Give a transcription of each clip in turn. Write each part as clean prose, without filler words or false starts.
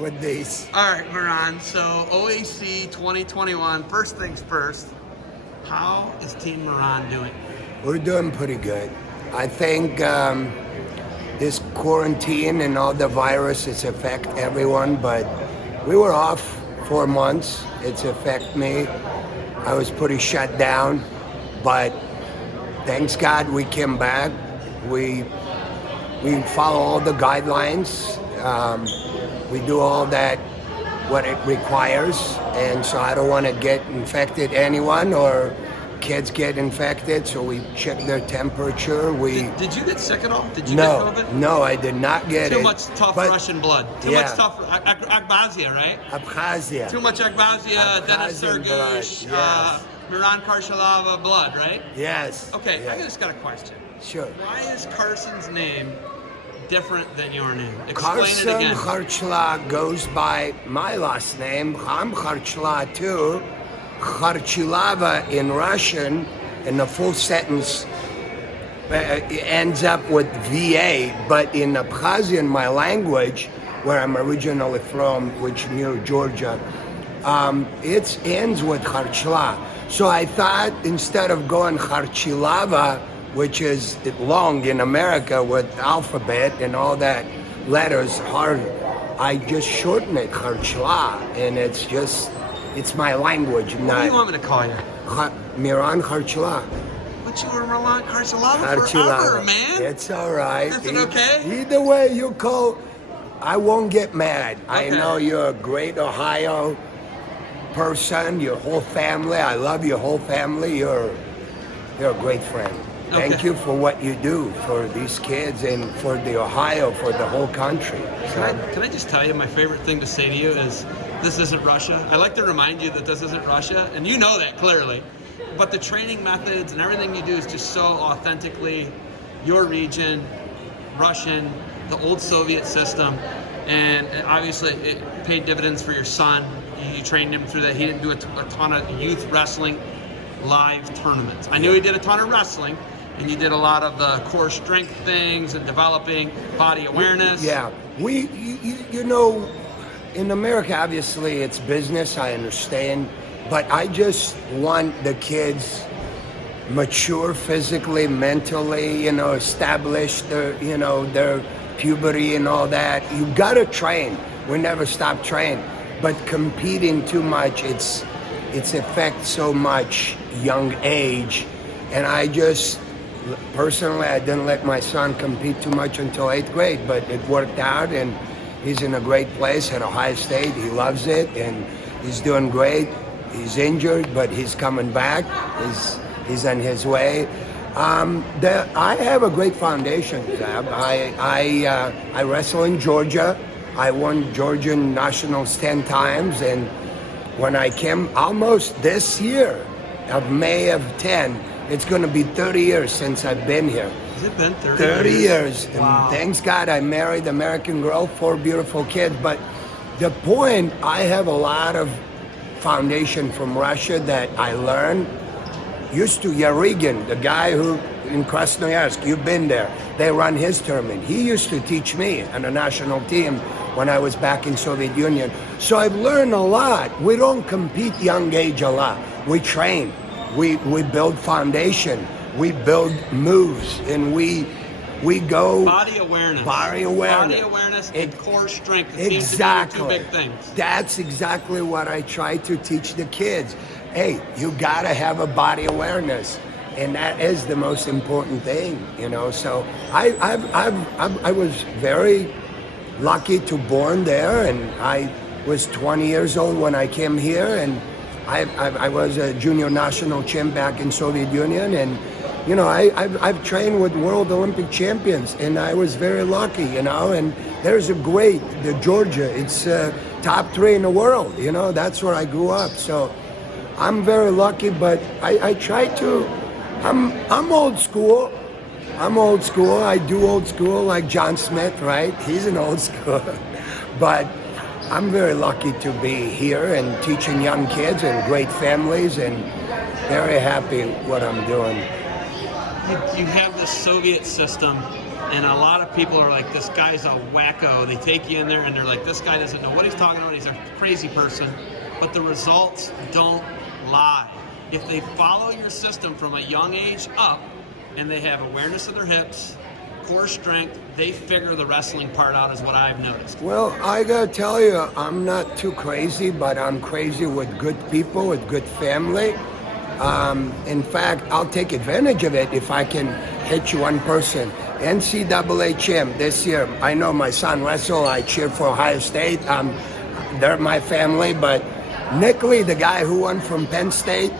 with these. All right, Miron. So OAC 2021. First things first. How is Team Miron doing? We're doing pretty good. I think this quarantine and all the viruses affect everyone, but we were off 4 months. It's affect me. I was pretty shut down, but thanks God we came back. We follow all the guidelines. We do all that what it requires, and so I don't want to get infected anyone or kids get infected, so we check their temperature. Did you get sick at all? Did you No, get COVID? no, I did not get it. Too much tough but- Russian blood. Too yeah. much tough Agbazia, right? Abkhazia. Too much Agbazia, Denis Abkhazian blood, Sergush, yes. Miron Kharchilava blood, right? Yes. Okay, yes. I just got a question. Sure. Why is Carson's name different than your name? Explain Carson it again. Kharchila goes by my last name. I'm Kharchila too. Kharchilava in Russian, and the full sentence ends up with VA, but in Abkhazian, my language, where I'm originally from, which near Georgia, it ends with Kharchila. So I thought instead of going Kharchilava, which is long in America with alphabet and all that letters hard, I just shorten it Kharchila, and it's my language. What do you want me to call you? Miron Kharchila. But you were Miron Kharchilava forever, man. It's all right. Is it okay? Either way you call, I won't get mad. I Okay. know you're a great Ohio person, your whole family. I love your whole family. You're a great friend. Thank Okay. you for what you do for these kids and for the Ohio, for the whole country. Can I just tell you my favorite thing to say to you is this isn't Russia. I like to remind you that this isn't Russia, and you know that clearly. But the training methods and everything you do is just so authentically your region, Russian, the old Soviet system, and obviously it paid dividends for your son. You trained him through that. He didn't do a ton of youth wrestling live tournaments. I knew he did a ton of wrestling, and you did a lot of the core strength things and developing body awareness. Yeah, you know, in America, obviously it's business, I understand, but I just want the kids mature physically, mentally, establish their puberty and all that. You gotta train. We never stop training, but competing too much, it's affects so much young age, and I just personally I didn't let my son compete too much until 8th grade, but it worked out, and he's in a great place at Ohio State. He loves it, and he's doing great. He's injured, but he's coming back. He's on his way. I have a great foundation, Zab. I wrestle in Georgia. I won Georgian nationals 10 times, and when I came almost this year of May of 10, it's going to be 30 years since I've been here. Has it been 30 years. And wow. Thanks God I married an American girl, 4 beautiful kids. But the point, I have a lot of foundation from Russia that I learned. Used to Yarygin, the guy who in Krasnoyarsk, you've been there, they run his tournament. He used to teach me on a national team when I was back in Soviet Union. So I've learned a lot. We don't compete young age a lot. We train. We build foundation. We build moves, and we go Body awareness. Body awareness. Body awareness and core strength. It Exactly. seems to be the two big things. That's exactly what I try to teach the kids. Hey, you gotta have a body awareness, and that is the most important thing, So I was very lucky to born there, and I was 20 years old when I came here, and I was a junior national champ back in Soviet Union, and I've trained with world Olympic champions, and I was very lucky, and there's the Georgia, it's top 3 in the world, that's where I grew up. So I'm very lucky, but I try to, I'm old school. I do old school like John Smith, right? He's an old school. But I'm very lucky to be here and teaching young kids and great families, and very happy what I'm doing. You have this Soviet system And a lot of people are like, this guy's a wacko. They take you in there and they're like, this guy doesn't know what he's talking about. He's a crazy person. But the results don't lie. If they follow your system from a young age up and they have awareness of their hips, core strength, they figure the wrestling part out is what I've noticed. Well, I gotta tell you, I'm not too crazy, but I'm crazy with good people, with good family. In fact, I'll take advantage of it if I can hit you one person. NCAA champ this year. I know my son wrestle. I cheer for Ohio State. They're my family, but Nick Lee, the guy who won from Penn State,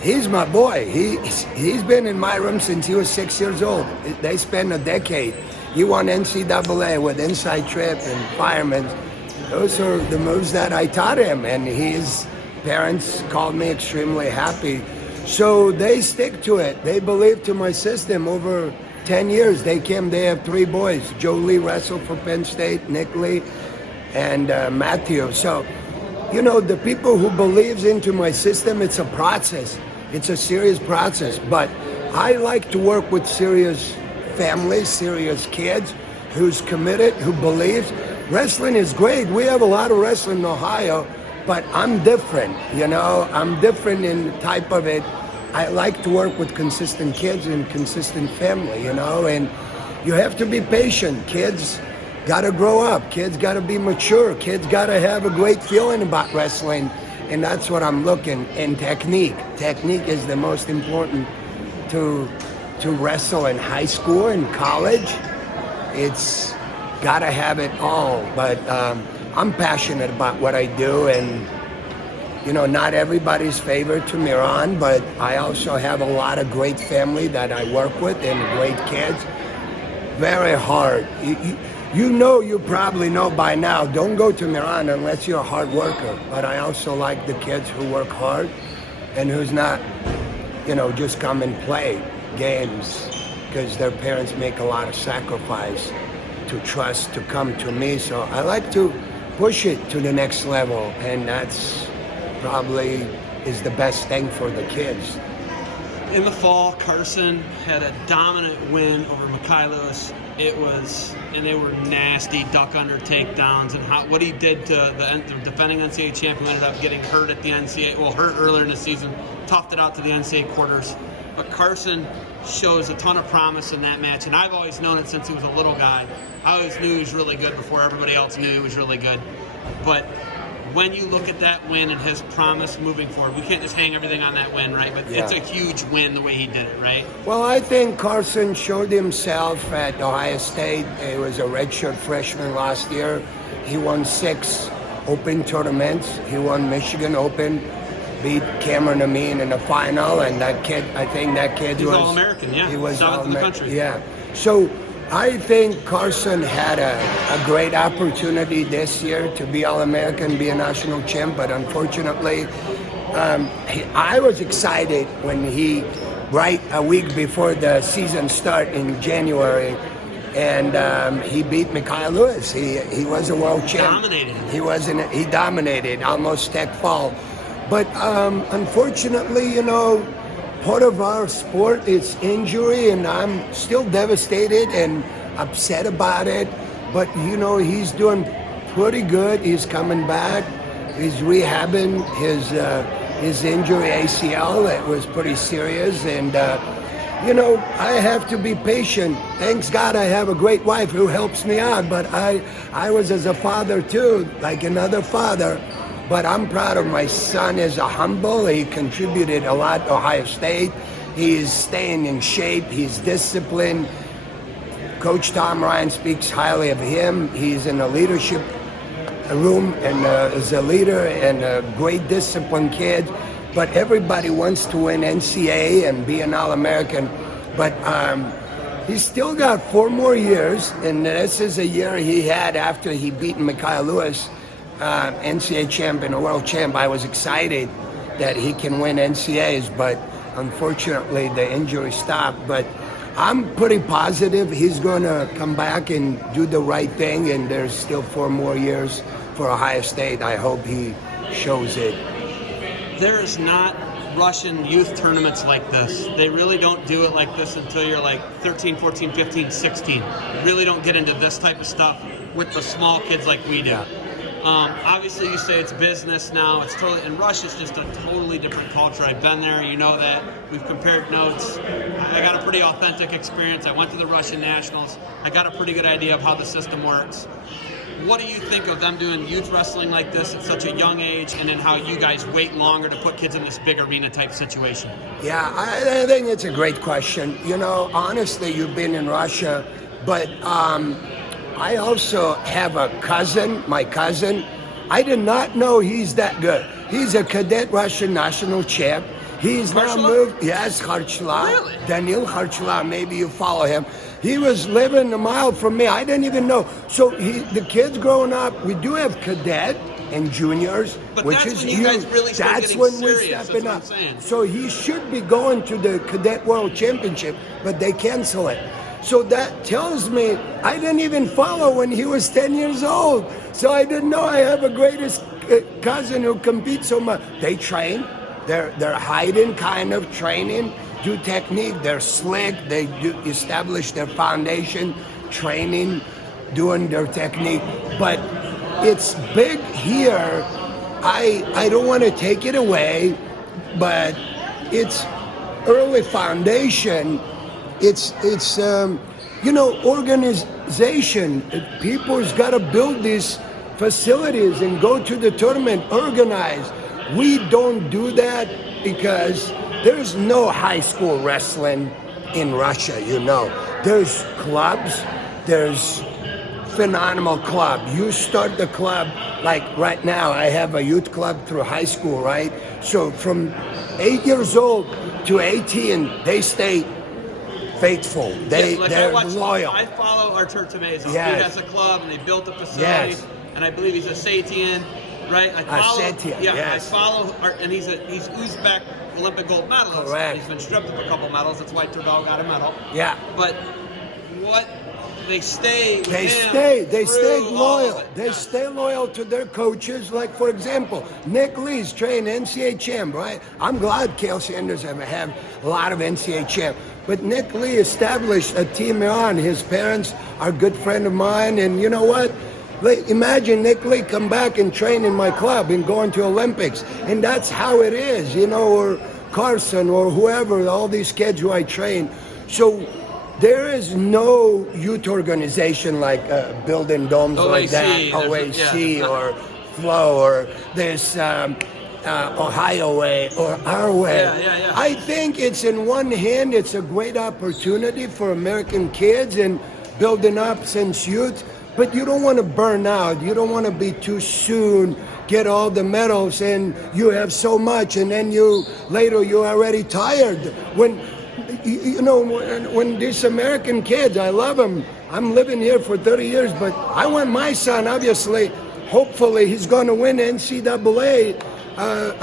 he's my boy. He's been in my room since he was 6 years old. They spent a decade. He won NCAA with inside trip and fireman. Those are the moves that I taught him, and his parents called me extremely happy. So they stick to it. They believe to my system. Over 10 years, they have 3 boys. Joe Lee wrestled for Penn State, Nick Lee, and Matthew. So, the people who believes into my system, it's a process. It's a serious process. But I like to work with serious families, serious kids who's committed, who believes. Wrestling is great. We have a lot of wrestling in Ohio, but I'm different, I'm different in the type of it. I like to work with consistent kids and consistent family, and you have to be patient. Kids got to grow up. Kids got to be mature. Kids got to have a great feeling about wrestling, and that's what I'm looking. And technique. Technique is the most important to wrestle in high school and college. It's got to have it all, but I'm passionate about what I do, and not everybody's favorite to Miron, but I also have a lot of great family that I work with and great kids. Very hard. You probably know by now, don't go to Miron unless you're a hard worker. But I also like the kids who work hard and who's not, just come and play games because their parents make a lot of sacrifice to trust to come to me. So I like to push it to the next level, and that's probably is the best thing for the kids. In the fall, Carson had a dominant win over Mikhailos. And they were nasty duck under takedowns, and what he did to the defending NCAA champion ended up getting hurt at the hurt earlier in the season, toughed it out to the NCAA quarters. But Carson shows a ton of promise in that match, and I've always known it since he was a little guy. I always knew he was really good before everybody else knew he was really good. But when you look at that win and his promise moving forward, we can't just hang everything on that win, right? But yeah. It's a huge win the way he did it, right? Well, I think Carson showed himself at Ohio State. He was a redshirt freshman last year. He won 6 open tournaments. He won Michigan Open, beat Cameron Amin in the final, and that kid He's was All-American, yeah. He was South of the country. Yeah. So I think Carson had a great opportunity this year to be All-American, be a national champ, but unfortunately, I was excited when right a week before the season start in January, and he beat Mikhail Lewis. He was a world champ. Dominated. He dominated, almost tech fall. But unfortunately, part of our sport is injury, and I'm still devastated and upset about it. But he's doing pretty good. He's coming back. He's rehabbing his injury ACL. It was pretty serious, and I have to be patient. Thanks God I have a great wife who helps me out. But I was as a father too, like another father. But I'm proud of my son as a humble. He contributed a lot to Ohio State. He's staying in shape. He's disciplined. Coach Tom Ryan speaks highly of him. He's in a leadership room and is a leader and a great disciplined kid. But everybody wants to win NCAA and be an All-American. But he's still got 4 more years, and this is a year he had after he beat Mikhail Lewis. NCAA champion, a world champ. I was excited that he can win NCAAs, but unfortunately the injury stopped. But I'm pretty positive he's going to come back and do the right thing, and there's still 4 more years for Ohio State. I hope he shows it. There is not Russian youth tournaments like this. They really don't do it like this until you're like 13, 14, 15, 16. You really don't get into this type of stuff with the small kids like we do. Yeah. Obviously, you say it's business now. It's totally, and Russia's just a totally different culture. I've been there. You know that. We've compared notes. I got a pretty authentic experience. I went to the Russian Nationals. I got a pretty good idea of how the system works. What do you think of them doing youth wrestling like this at such a young age, and then how you guys wait longer to put kids in this big arena type situation? Yeah, I think it's a great question. You know, honestly, you've been in Russia, but I also have a cousin, my cousin. I did not know he's that good. He's a cadet Russian national champ. He's now moved, yes, Kharchilava. Really? Daniil Kharchilava, maybe you follow him. He was living a mile from me. I didn't even know. So the kids growing up, we do have cadet and juniors, But which that's is when you huge. guys really start That's getting when serious, we're that's stepping what up. I'm saying. So he should be going to the Cadet World Championship, but they cancel it. So that tells me I didn't even follow when he was 10 years old. So I didn't know I have a greatest cousin who competes so much. They train. They're hiding kind of training, do technique. They're slick. They do establish their foundation, training, doing their technique. But it's big here. I don't want to take it away, but it's early foundation. It's organization. People's got to build these facilities and go to the tournament, organize. We don't do that because there's no high school wrestling in Russia, you know. There's clubs, there's phenomenal club. You start the club, like right now, I have a youth club through high school, right? So from 8 years old to 18, they stay faithful. They're loyal. I follow Artur Temezo. Yes. He has a club, and they built a facility, Yes. and I believe he's a Satian, right? I yes. follow, and he's Uzbek Olympic gold medalist. Correct. He's been stripped of a couple medals. That's why Turgal got a medal. Yeah. But what they stay with They him stay through all of loyal. it. They Yes. stay loyal to their coaches. Like, for example, Nick Lee's trained NCAA champ, right? I'm glad Cale Sanders have a lot of NCAA champ. But Nick Lee established a team Miron. His parents are a good friend of mine. And you know what? Imagine Nick Lee come back and train in my club and going to Olympics. And that's how it is, you know, or Carson or whoever, all these kids who I train. So there is no youth organization like building domes OAC, like that, OAC or Flow, or this Ohio Way or our way. Yeah. I think it's in one hand, it's a great opportunity for American kids and building up since youth, but you don't want to burn out. You don't want to be too soon, get all the medals and you have so much and then later you're already tired. When these American kids, I love them. I'm living here for 30 years, but I want my son, obviously, hopefully he's going to win NCAA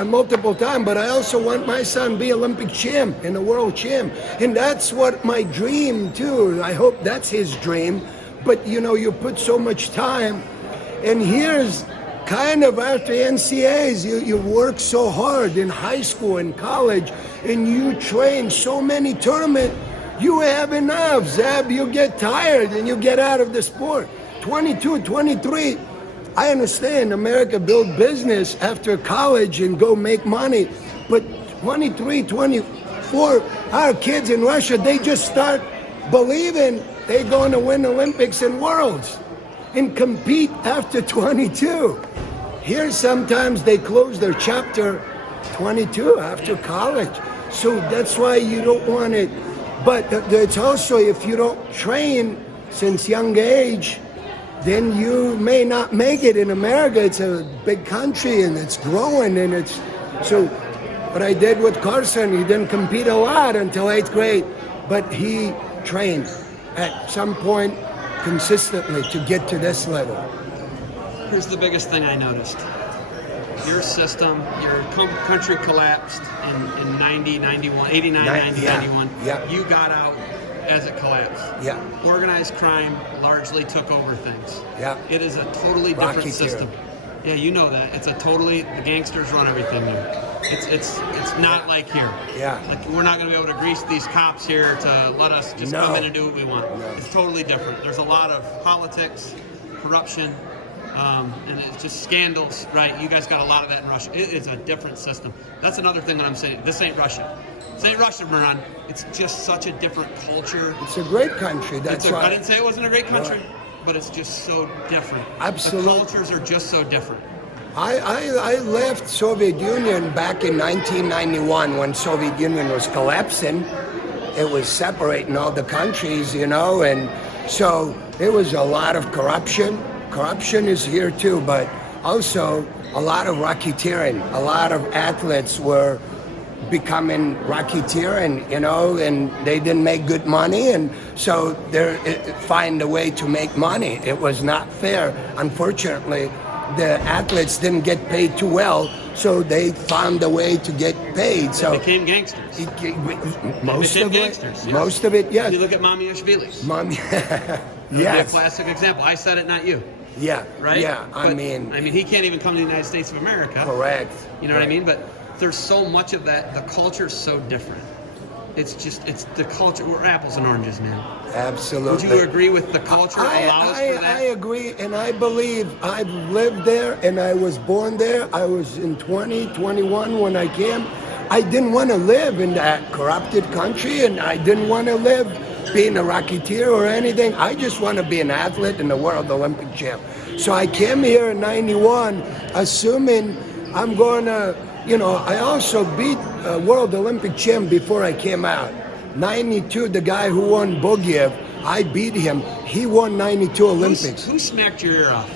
multiple times, but I also want my son to be Olympic champ and a world champ. And that's what my dream too. I hope that's his dream. But you put so much time, and here's kind of after NCAAs, you work so hard in high school and college, and you train so many tournaments, you have enough, Zeb. You get tired and you get out of the sport. 22, 23, I understand America build business after college and go make money, but 23, 24, our kids in Russia, they just start believing they're going to win Olympics and Worlds and compete after 22. Here sometimes they close their chapter 22 after college. So that's why you don't want it. But it's also, if you don't train since young age, then you may not make it in America. It's a big country and it's growing, and it's so what I did with Carson, he didn't compete a lot until 8th grade, but he trained at some point consistently to get to this level. Here's the biggest thing I noticed. Your system, your country collapsed in 90, 91, 89, 90, 91. Yeah. You got out as it collapsed. Yeah. Organized crime largely took over things. Yeah. It is a totally different system. Yeah, you know that. The gangsters run everything here. It's not like here. Yeah. Like we're not going to be able to grease these cops here to let us just No. come in and do what we want. No. It's totally different. There's a lot of politics, corruption, and it's just scandals, right? You guys got a lot of that in Russia. It is a different system. That's another thing that I'm saying. This ain't Russia. This ain't Russia, Miron. It's just such a different culture. It's a great country. That's I why. didn't say it wasn't a great country, Right. but it's just so different. Absolutely. The cultures are just so different. I left Soviet Union back in 1991 when Soviet Union was collapsing. It was separating all the countries, and so there was a lot of corruption. Corruption is here too, but also a lot of racketeering. A lot of athletes were becoming racketeering, and they didn't make good money, and so they find a way to make money. It was not fair. Unfortunately, the athletes didn't get paid too well, so they found a way to get paid. So They became gangsters. Most became of gangsters, it, yes. most of it, yes. You look at Mamiashvili. Mom, That'd be a yes, classic example. I said it, not you. yeah, Right? yeah. But, he can't even come to the United States of America. Correct. You know what I Right. mean? But there's so much of that. The culture's so different. It's the culture. We're apples and oranges, man. Absolutely. Would you agree with the culture allows for that? I agree, and I believe I've lived there, and I was born there. I was in 21 when I came. I didn't want to live in that corrupted country, and I didn't want to live being a racketeer or anything. I just want to be an athlete and a world Olympic champ. So I came here in 91, assuming I'm going to, I also beat a world Olympic champ before I came out. 92, the guy who won Bogiev, I beat him. He won 92 Olympics. Who smacked your ear off?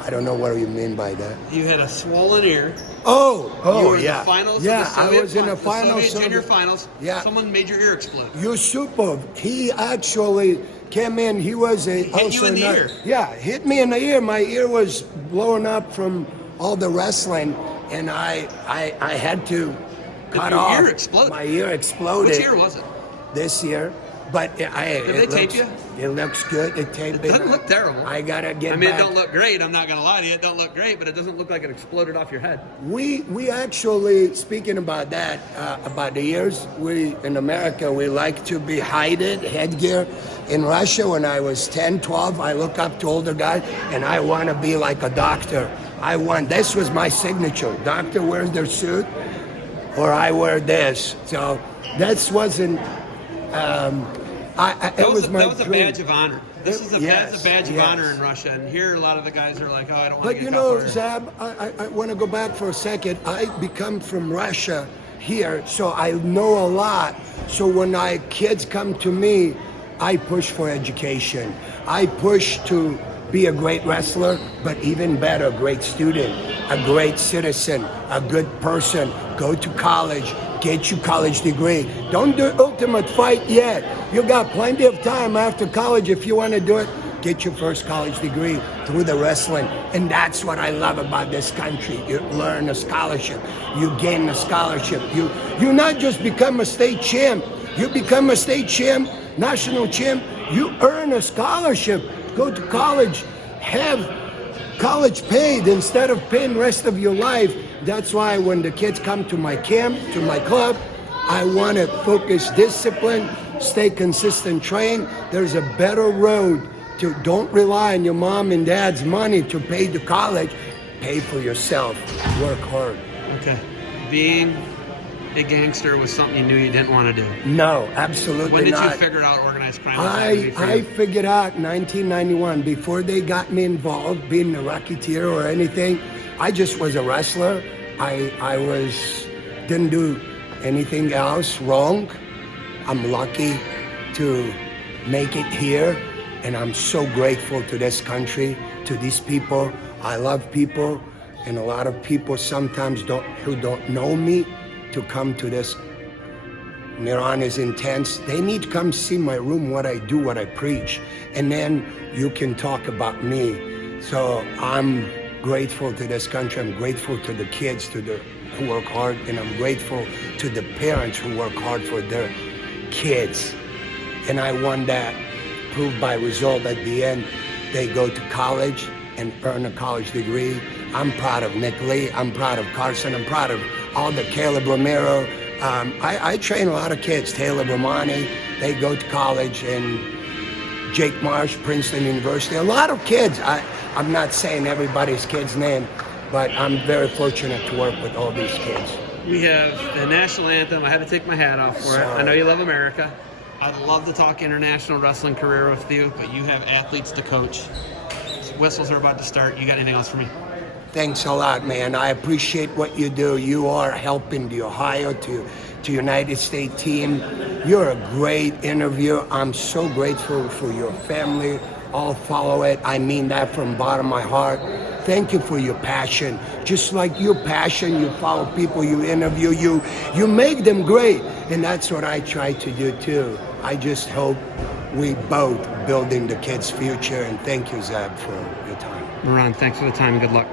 I don't know what you mean by that. You had a swollen ear. Oh, In yeah. the finals yeah, of the Soviet, I was in the finals. Soviet junior finals. Yeah. Someone made your ear explode. Yusupov, he actually came in. He was Hit you in the ear. Yeah, hit me in the ear. My ear was blowing up from all the wrestling, and I had to cut Your off. ear exploded. My ear exploded. Which ear was it? This year. But Did they tape you? It looks good. It taped It doesn't look terrible. I gotta get it back. don't look great. I'm not gonna lie to you. It don't look great, but it doesn't look like it exploded off your head. We actually, speaking about that, about the ears, we in America, we like to be hided, headgear. In Russia, when I was 10, 12, I look up to older guys, and I want to be like a doctor. This was my signature. Doctor wears their suit, or I wear this. So that wasn't, it was my that was a dream. badge of honor. This is a badge of honor in Russia, and here a lot of the guys are like, oh, I don't want to But get you caught know, for it. Zab, I want to go back for a second. I become from Russia here, so I know a lot. So when kids come to me, I push for education. I push to be a great wrestler, but even better, a great student, a great citizen, a good person. Go to college, get your college degree. Don't do ultimate fight yet. You got plenty of time after college if you want to do it. Get your first college degree through the wrestling. And that's what I love about this country. You learn a scholarship. You gain a scholarship. You not just become a state champ. You become a state champ, national champ. You earn a scholarship. Go to college. Have college paid instead of paying the rest of your life. That's why when the kids come to my camp, to my club, I want to focus discipline, stay consistent, train. There's a better road to don't rely on your mom and dad's money to pay the college. Pay for yourself. Work hard. Okay. Being a gangster was something you knew you didn't want to do. No, absolutely When did not. you figure out organized crime? was gonna be for I you? figured out in 1991, before they got me involved, being a racketeer or anything, I just was a wrestler. Didn't do anything else wrong. I'm lucky to make it here, and I'm so grateful to this country, to these people. I love people, and a lot of people sometimes who don't know me to come to this. Miron is intense. They need to come see my room, what I do, what I preach, and then you can talk about me. So I'm grateful to this country. I'm grateful to the kids, who work hard, and I'm grateful to the parents who work hard for their kids. And I want that proved by result at the end. They go to college and earn a college degree. I'm proud of Nick Lee. I'm proud of Carson. I'm proud of all the Caleb Romero. I train a lot of kids. Taylor Romani, they go to college, and Jake Marsh, Princeton University. A lot of kids. I'm not saying everybody's kid's name, but I'm very fortunate to work with all these kids. We have the national anthem. I had to take my hat off for it. I know you love America. I'd love to talk international wrestling career with you, but you have athletes to coach. Whistles are about to start. You got anything else for me? Thanks a lot, man. I appreciate what you do. You are helping the Ohio to United States team. You're a great interviewer. I'm so grateful for your family. I'll follow it. I mean that from the bottom of my heart. Thank you for your passion. Just like your passion, you follow people, you interview, you make them great. And that's what I try to do too. I just hope we both building the kids' future. And thank you, Zab, for your time. Miron, thanks for the time and good luck.